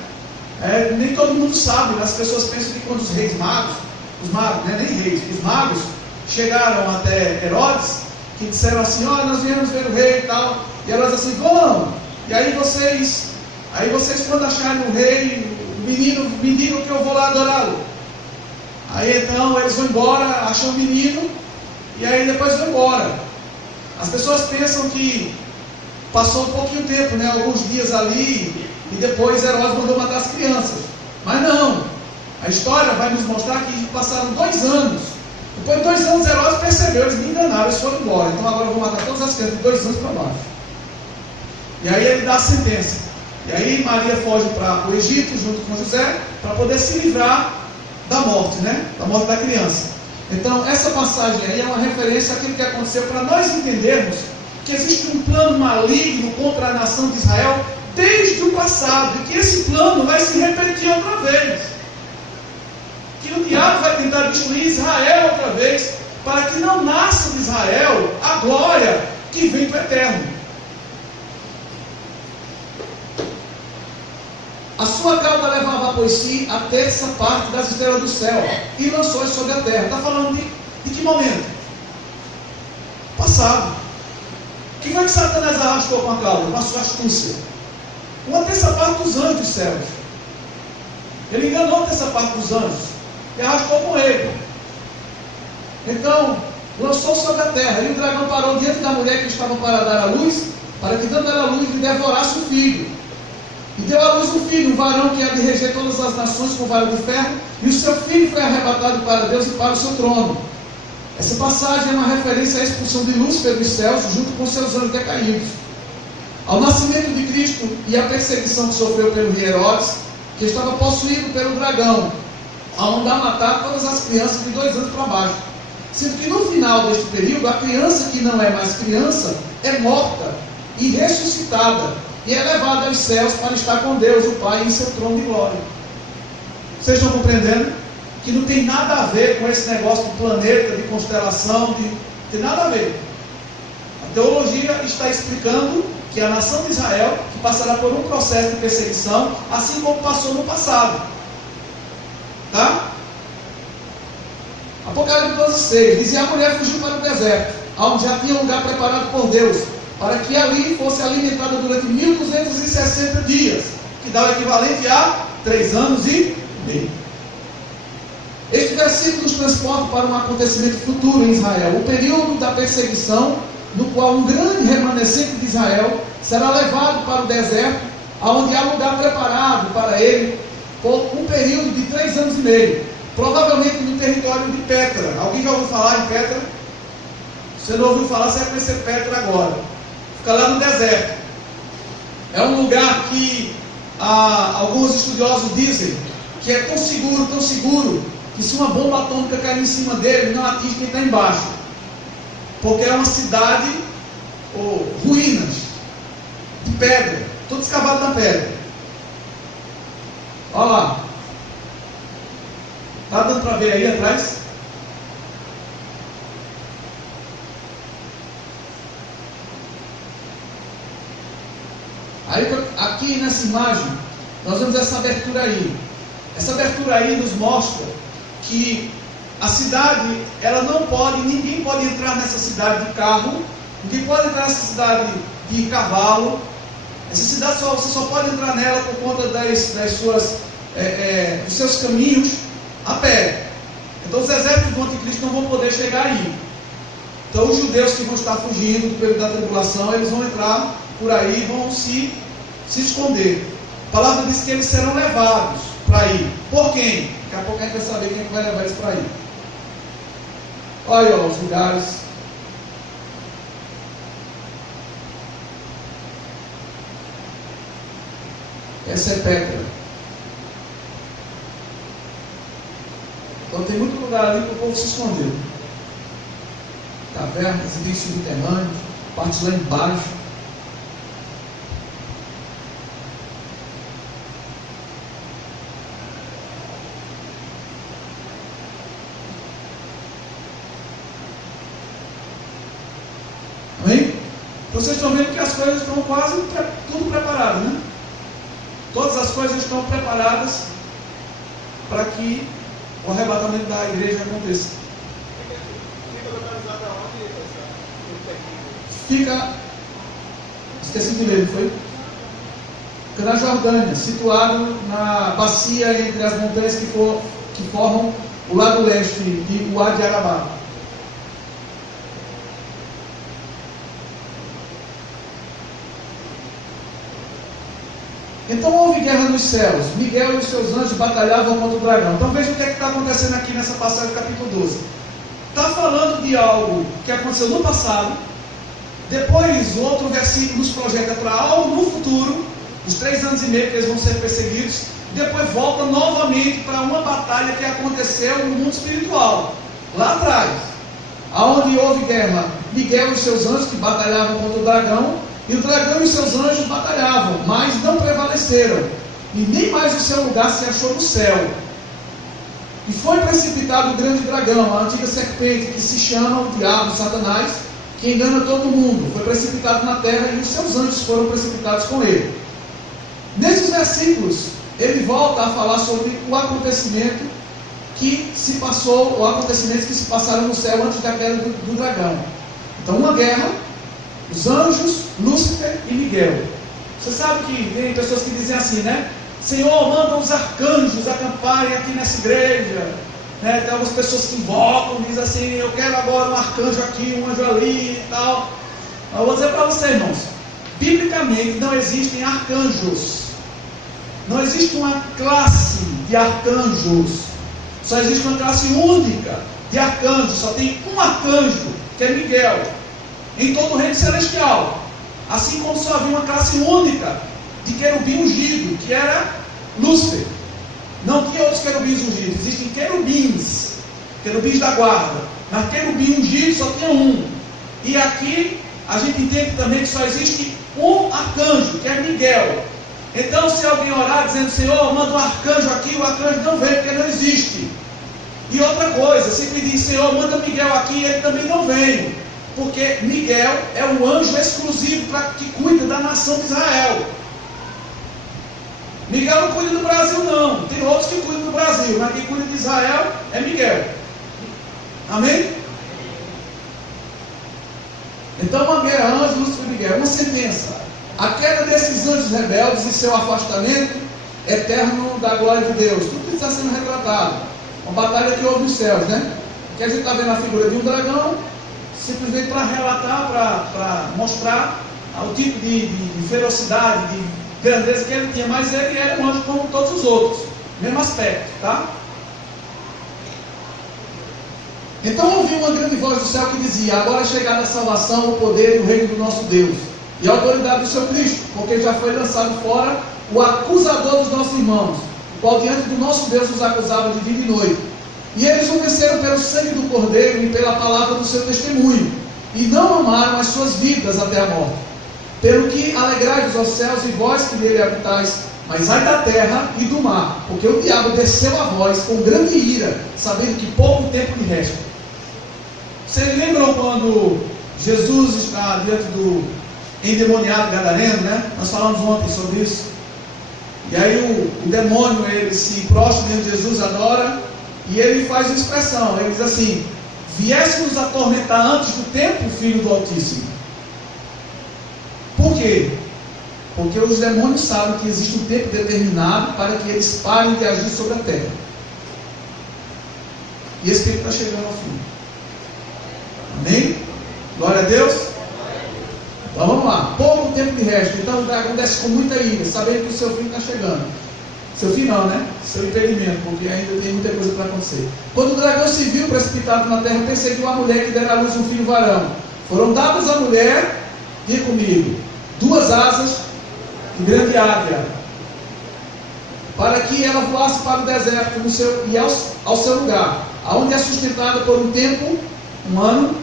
Nem todo mundo sabe, né? As pessoas pensam que quando os reis magos, os magos, né? Nem reis, os magos chegaram até Herodes, que disseram assim, olha, nós viemos ver o rei e tal, e Herodes assim, vamos, e aí vocês quando acharem o rei, o menino, me digam que eu vou lá adorá-lo. Aí então eles vão embora, acham o menino, e aí depois vão embora. As pessoas pensam que passou um pouquinho de tempo, né, alguns dias ali, e depois Herodes mandou matar as crianças. Mas não, a história vai nos mostrar que passaram 2 anos. Depois de 2 anos Herodes percebeu, eles me enganaram, eles foram embora. Então agora eu vou matar todas as crianças de 2 anos para baixo. E aí ele dá a sentença. E aí Maria foge para o Egito junto com José, para poder se livrar da morte, né? Da morte da criança. Então essa passagem aí é uma referência àquilo que aconteceu, para nós entendermos que existe um plano maligno contra a nação de Israel desde o passado, e que esse plano vai se repetir outra vez. Que o diabo vai tentar destruir Israel outra vez, para que não nasça de Israel a glória que vem do eterno. A sua cauda levava após si a 1/3 parte das estrelas do céu, e lançou-as sobre a terra. Está falando de que momento? Passado. O que foi que Satanás arrastou com a cauda? Com a sua astúcia. 1/3 parte dos anjos dos céus. Ele enganou 1/3 parte dos anjos e arrastou com ele. Então, lançou sobre a terra, e o dragão parou diante da mulher que estava para dar à luz, para que dando ela a luz lhe devorasse o filho. E deu à luz um filho, um varão que há de reger todas as nações com vara de ferro, e o seu filho foi arrebatado para Deus e para o seu trono. Essa passagem é uma referência à expulsão de Lúcifer dos céus, junto com seus anjos decaídos. Ao nascimento de Cristo e à perseguição que sofreu pelo rei Herodes, que estava possuído pelo dragão, ao mandar matar todas as crianças de 2 anos para baixo. Sendo que no final deste período, a criança que não é mais criança é morta e ressuscitada, e é levada aos céus para estar com Deus, o Pai, em seu trono de glória. Vocês estão compreendendo? Que não tem nada a ver com esse negócio de planeta, de constelação, tem nada a ver. A teologia está explicando que a nação de Israel, que passará por um processo de perseguição, assim como passou no passado. Tá? Apocalipse 12:6 dizia: a mulher fugiu para o deserto, onde já tinha um lugar preparado por Deus, para que ali fosse alimentada durante 1260 dias, que dá o equivalente a 3 anos e meio. Este versículo nos transporta para um acontecimento futuro em Israel, o período da perseguição, no qual um grande remanescente de Israel será levado para o deserto, onde há lugar preparado para ele, por um período de 3 anos e meio, provavelmente no território de Petra. Alguém já ouviu falar em Petra? Você não ouviu falar, você vai conhecer Petra agora. Fica lá no deserto. É um lugar que alguns estudiosos dizem que é tão seguro, que se uma bomba atômica cair em cima dele, não atinge quem está embaixo. Porque é uma cidade, ruínas, de pedra, tudo escavado na pedra. Olha lá. Está dando para ver aí atrás? Aí, aqui nessa imagem, nós vemos essa abertura aí. Essa abertura aí nos mostra que a cidade, ela não pode, ninguém pode entrar nessa cidade de carro, ninguém pode entrar nessa cidade de cavalo. Essa cidade você só pode entrar nela por conta dos seus caminhos a pé. Então os exércitos do anticristo não vão poder chegar aí. Então os judeus que vão estar fugindo do período da tribulação, eles vão entrar por aí, vão se esconder. A palavra diz que eles serão levados para aí. Por quem? Daqui a pouco a gente vai saber quem é que vai levar eles para aí. Olha aí, os lugares. Essa é Petra. Então tem muito lugar ali para o povo se esconder. Cavernas, itens subterrâneos, partes lá embaixo. Amém? Vocês estão vendo que as coisas estão quase tudo preparado, né? Todas as coisas estão preparadas para que o arrebatamento da igreja aconteça. Fica localizado aonde? Fica, esqueci de ler, não foi? Fica na Jordânia, situado na bacia entre as montanhas que formam o lado leste de Uad Arabá. Então houve guerra nos céus. Miguel e os seus anjos batalhavam contra o dragão. Então veja o que está acontecendo aqui nessa passagem do capítulo 12. Está falando de algo que aconteceu no passado. Depois o outro versículo nos projeta para algo no futuro. Os 3 anos e meio que eles vão ser perseguidos. Depois volta novamente para uma batalha que aconteceu no mundo espiritual. Lá atrás. Aonde houve guerra. Miguel e os seus anjos que batalhavam contra o dragão. E o dragão e seus anjos batalhavam, mas não prevaleceram. E nem mais o seu lugar se achou no céu. E foi precipitado o grande dragão, a antiga serpente, que se chama o diabo, Satanás, que engana todo mundo. Foi precipitado na terra e os seus anjos foram precipitados com ele. Nesses versículos, ele volta a falar sobre o acontecimento que se passou, ou acontecimentos que se passaram no céu antes da queda do dragão. Então, uma guerra. Os anjos, Lúcifer e Miguel. Você sabe que tem pessoas que dizem assim, né? Senhor, manda os arcanjos acamparem aqui nessa igreja. Né? Tem algumas pessoas que invocam, dizem assim, eu quero agora um arcanjo aqui, um anjo ali e tal. Eu vou dizer para vocês, irmãos, biblicamente não existem arcanjos. Não existe uma classe de arcanjos. Só existe uma classe única de arcanjos. Só tem um arcanjo, que é Miguel. Em todo o reino celestial. Assim como só havia uma classe única de querubim ungido, que era Lúcifer. Não tinha outros querubins ungidos. Existem querubins da guarda. Mas querubim ungido só tinha um. E aqui a gente entende também que só existe um arcanjo, que é Miguel. Então se alguém orar dizendo, Senhor, manda um arcanjo aqui, o arcanjo não vem, porque não existe. E outra coisa, se pedir, Senhor, manda Miguel aqui, ele também não vem. Porque Miguel é o anjo exclusivo que cuida da nação de Israel. Miguel não cuida do Brasil não. Tem outros que cuidam do Brasil, mas quem cuida de Israel é Miguel. Amém? Então uma guerra, anjo, Lúcifer e Miguel. Uma sentença. A queda desses anjos rebeldes e seu afastamento eterno da glória de Deus. Tudo isso está sendo retratado. Uma batalha que houve nos céus, né? Que a gente está vendo a figura de um dragão, simplesmente para relatar, para mostrar o tipo de ferocidade, de grandeza que ele tinha, mas ele era um anjo como todos os outros, mesmo aspecto, tá? Então ouvi uma grande voz do céu que dizia: agora é chegada a salvação, o poder e o reino do nosso Deus, e a autoridade do seu Cristo, porque já foi lançado fora o acusador dos nossos irmãos, o qual diante do nosso Deus os acusava de dia e noite. E eles o venceram pelo sangue do Cordeiro e pela palavra do seu testemunho, e não amaram as suas vidas até a morte. Pelo que alegrai-vos aos céus e vós que nele habitais, mas ai da terra e do mar, porque o diabo desceu a vós com grande ira, sabendo que pouco tempo lhe resta. Vocês lembram quando Jesus está diante do endemoniado gadareno, né? Nós falamos ontem sobre isso. E aí o demônio, ele se prostra diante de Jesus, adora, e ele faz uma expressão, ele diz assim: viesse nos atormentar antes do tempo, filho do Altíssimo. Por quê? Porque os demônios sabem que existe um tempo determinado para que eles parem de agir sobre a terra. E esse tempo está chegando ao fim. Amém? Glória a Deus. Então vamos lá. Pouco tempo de resto. Então o dragão desce com muita ira, sabendo que o seu fim está chegando. Seu fim não, né? Seu impedimento, porque ainda tem muita coisa para acontecer. Quando o dragão se viu precipitado na terra, perseguiu a mulher que dera à luz um filho varão. Foram dadas à mulher, diga comigo, 2 asas e grande águia, para que ela voasse para o deserto e ao seu lugar, aonde é sustentada por um tempo, 1 ano,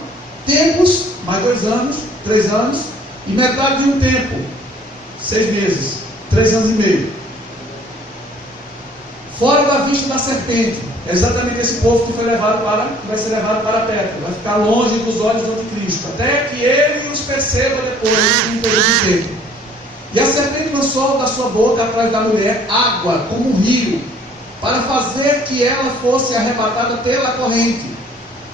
tempos, mais 2 anos, 3 anos, e metade de um tempo, 6 meses, 3 anos e meio, fora da vista da serpente. É exatamente esse povo que vai ser levado para perto, vai ficar longe dos olhos do anticristo, até que ele os perceba depois de um período de tempo. E a serpente lançou da sua boca atrás da mulher água como um rio, para fazer que ela fosse arrebatada pela corrente.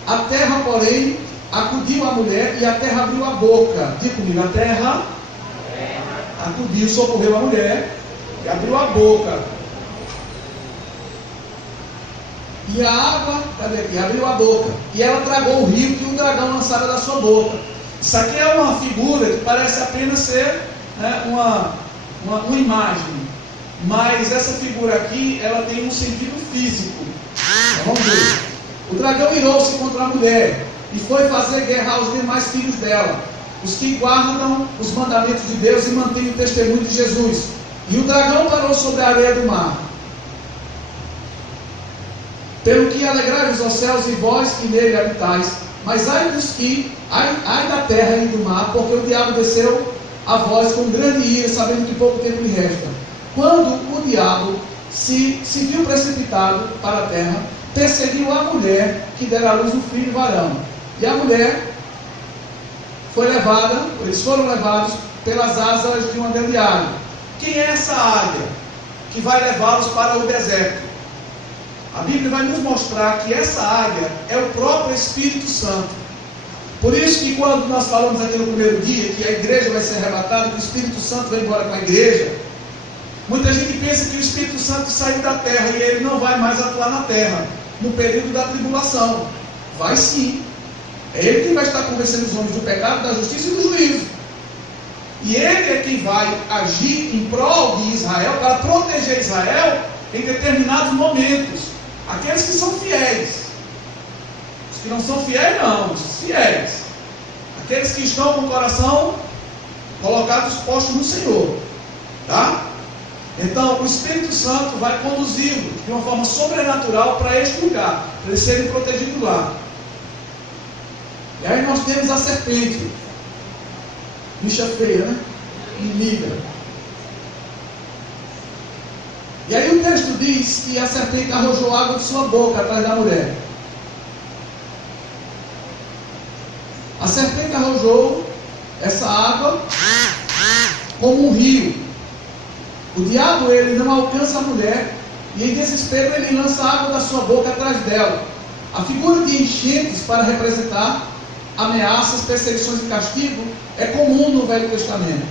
A terra, porém, acudiu a mulher, e a terra abriu a boca. Diga comigo: a terra acudiu, socorreu a mulher e abriu a boca. E a água, cadê aqui? Abriu a boca, e ela tragou o rio que o dragão lançara da sua boca. Isso aqui é uma figura que parece apenas ser, né, uma imagem, mas essa figura aqui, ela tem um sentido físico. Então, vamos ver. O dragão irou-se contra a mulher e foi fazer guerra aos demais filhos dela, os que guardam os mandamentos de Deus e mantêm o testemunho de Jesus. E o dragão parou sobre a areia do mar. Pelo que alegrai-vos aos céus e vós que nele habitais, mas ai da terra e do mar, porque o diabo desceu a vós com grande ira, sabendo que pouco tempo lhe resta. Quando o diabo se viu precipitado para a terra, perseguiu a mulher que dera à luz um filho varão. E a mulher foi levada, eles foram levados pelas asas de uma grande águia. Quem é essa águia que vai levá-los para o deserto? A Bíblia vai nos mostrar que essa águia é o próprio Espírito Santo. Por isso que quando nós falamos aqui no primeiro dia que a igreja vai ser arrebatada, que o Espírito Santo vai embora com a igreja, muita gente pensa que o Espírito Santo saiu da terra e ele não vai mais atuar na terra no período da tribulação. Vai sim. É ele quem vai estar convencendo os homens do pecado, da justiça e do juízo. E ele é quem vai agir em prol de Israel, para proteger Israel em determinados momentos. Aqueles que são fiéis. Os que não são fiéis, não. Os fiéis. Aqueles que estão com o coração colocados, postos no Senhor. Tá? Então, o Espírito Santo vai conduzi-lo de uma forma sobrenatural para este lugar, para eles serem protegidos lá. E aí nós temos a serpente. Bicha feia, né? Inimiga. E aí o texto diz que a serpente arrojou água de sua boca atrás da mulher. A serpente arrojou essa água como um rio. O diabo, ele não alcança a mulher, e em desespero ele lança a água da sua boca atrás dela. A figura de enchentes para representar ameaças, perseguições e castigo é comum no Velho Testamento.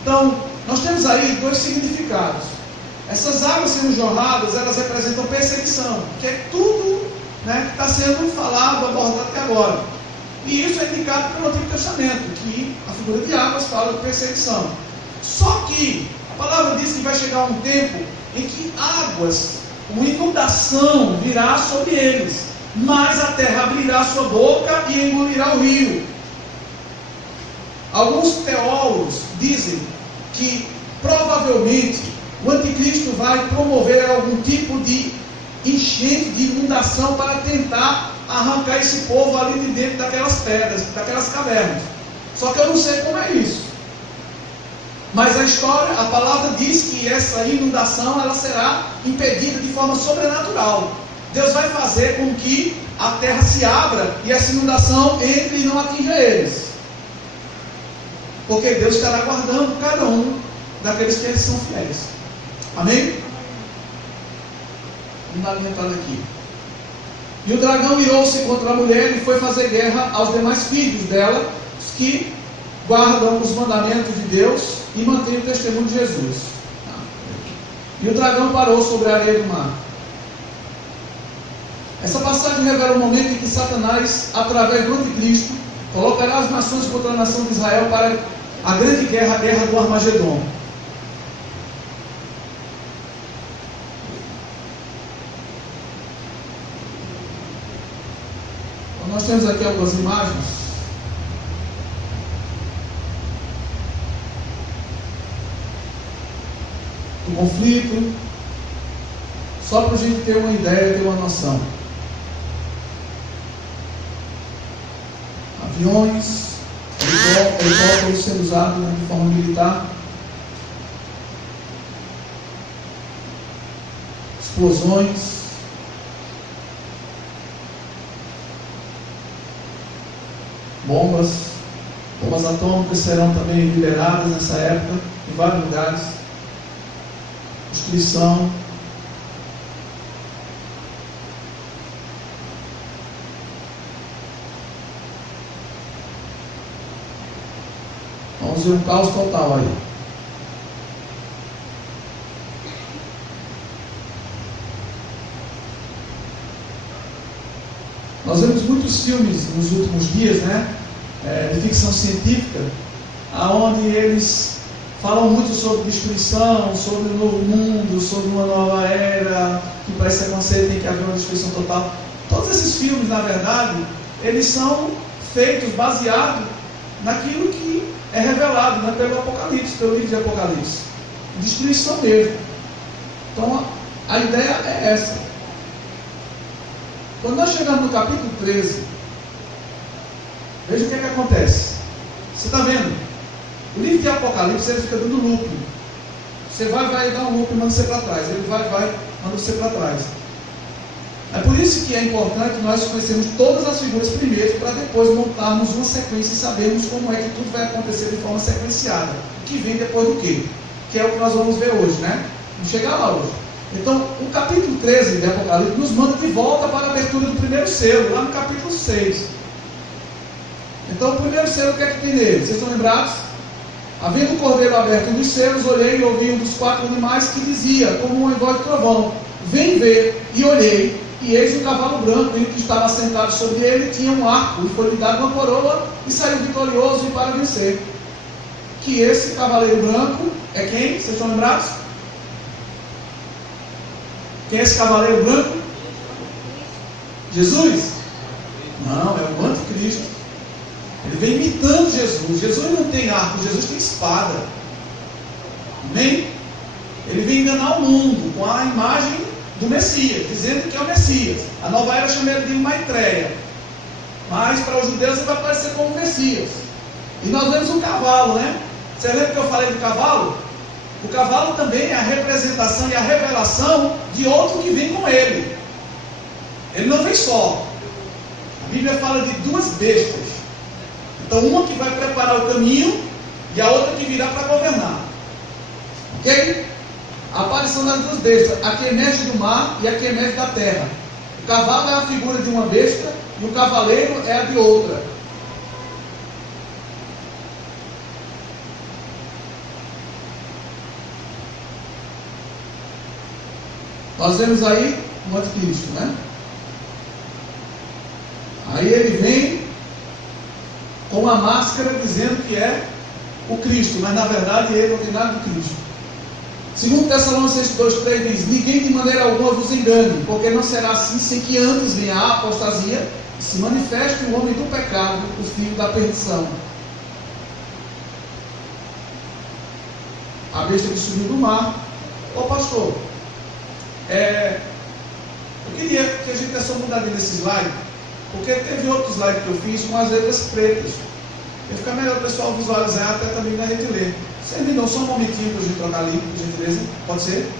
Então, nós temos aí 2 significados. Essas águas sendo jorradas, elas representam perseguição, que é tudo, né, que está sendo falado, abordado até agora. E isso é indicado pelo Antigo Testamento, que a figura de águas fala de perseguição. Só que a palavra diz que vai chegar um tempo em que águas, uma inundação virá sobre eles. mas a terra abrirá sua boca e engolirá o rio. Alguns teólogos dizem que provavelmente o anticristo vai promover algum tipo de enchente, de inundação, para tentar arrancar esse povo ali de dentro daquelas pedras, daquelas cavernas. Só que eu não sei como é isso. Mas a história, a palavra diz que essa inundação ela será impedida de forma sobrenatural. Deus vai fazer com que a terra se abra e essa inundação entre e não atinja eles. Porque Deus estará guardando cada um daqueles que eles são fiéis. Amém? Vamos dar uma entrada aqui. E o dragão irou-se contra a mulher e foi fazer guerra aos demais filhos dela, os que guardam os mandamentos de Deus e mantêm o testemunho de Jesus. E o dragão parou sobre a areia do mar. Essa passagem revela o momento em que Satanás, através do anticristo, colocará as nações contra a nação de Israel para a grande guerra, a guerra do Armagedon. Nós temos aqui algumas imagens. Do conflito, só para a gente ter uma ideia, ter uma noção. Aviões, helicópteros sendo usados de forma militar, explosões, bombas atômicas serão também liberadas nessa época, em vários lugares. Destruição. Vamos ver um caos total aí. Nós vemos muitos filmes nos últimos dias, né, de ficção científica, onde eles falam muito sobre destruição, sobre um novo mundo, sobre uma nova era, que para isso acontecer tem que haver uma destruição total. Todos esses filmes, na verdade, eles são feitos baseados naquilo que é revelado, né, pelo Apocalipse, pelo livro de Apocalipse. Destruição mesmo. Então, a ideia é essa. Quando nós chegamos no capítulo 13, veja o que é que acontece. Você está vendo? O livro de Apocalipse ele fica dando looping. Você vai dar um looping e manda você para trás. Ele vai, manda você para trás. É por isso que é importante nós conhecermos todas as figuras primeiro, para depois montarmos uma sequência e sabermos como é que tudo vai acontecer de forma sequenciada. O que vem depois do quê? Que é o que nós vamos ver hoje, né? Vamos chegar lá hoje. Então, o capítulo 13 de Apocalipse nos manda de volta para a abertura do primeiro selo, lá no capítulo 6. Então, o primeiro selo, o que é que tem nele? Vocês estão lembrados? Havendo o cordeiro aberto um dos selos, olhei e ouvi um dos 4 animais que dizia, como uma voz de trovão: vem ver. E olhei, e eis um cavalo branco, e o que estava sentado sobre ele tinha um arco, e foi-lhe dado uma coroa, e saiu vitorioso e para vencer. Que esse cavaleiro branco é quem? Vocês estão lembrados? Quem é esse cavaleiro branco? Jesus? Não, é o anticristo. Ele vem imitando Jesus. Jesus não tem arco, Jesus tem espada. Amém? Ele vem enganar o mundo com a imagem do Messias, dizendo que é o Messias. A nova era chama ele de Maitreya, mas para os judeus ele vai aparecer como Messias. E nós vemos um cavalo, né? Você lembra que eu falei do cavalo? O cavalo também é a representação e a revelação de outro que vem com ele. Ele não vem só. A Bíblia fala de 2 bestas. Então, uma que vai preparar o caminho e a outra que virá para governar. Ok? A aparição das 2 bestas, a que emerge do mar e a que emerge da terra. O cavalo é a figura de uma besta e o cavaleiro é a de outra. Nós vemos aí o anticristo, né? Aí ele vem com uma máscara dizendo que é o Cristo, mas na verdade ele não tem nada de Cristo. Segundo Tessalonicenses 2,3 diz: ninguém de maneira alguma vos engane, porque não será assim sem que antes venha a apostasia e se manifeste o homem do pecado, o filho da perdição. A besta que subiu do mar. Ô pastor, eu queria que a gente desse uma mudadinha nesse slide, porque teve outro slide que eu fiz com as letras pretas. Vai ficar melhor o pessoal visualizar até também da gente ler. Vocês me dão só um momentinho para a gente trocar ali, por gentileza? Pode ser?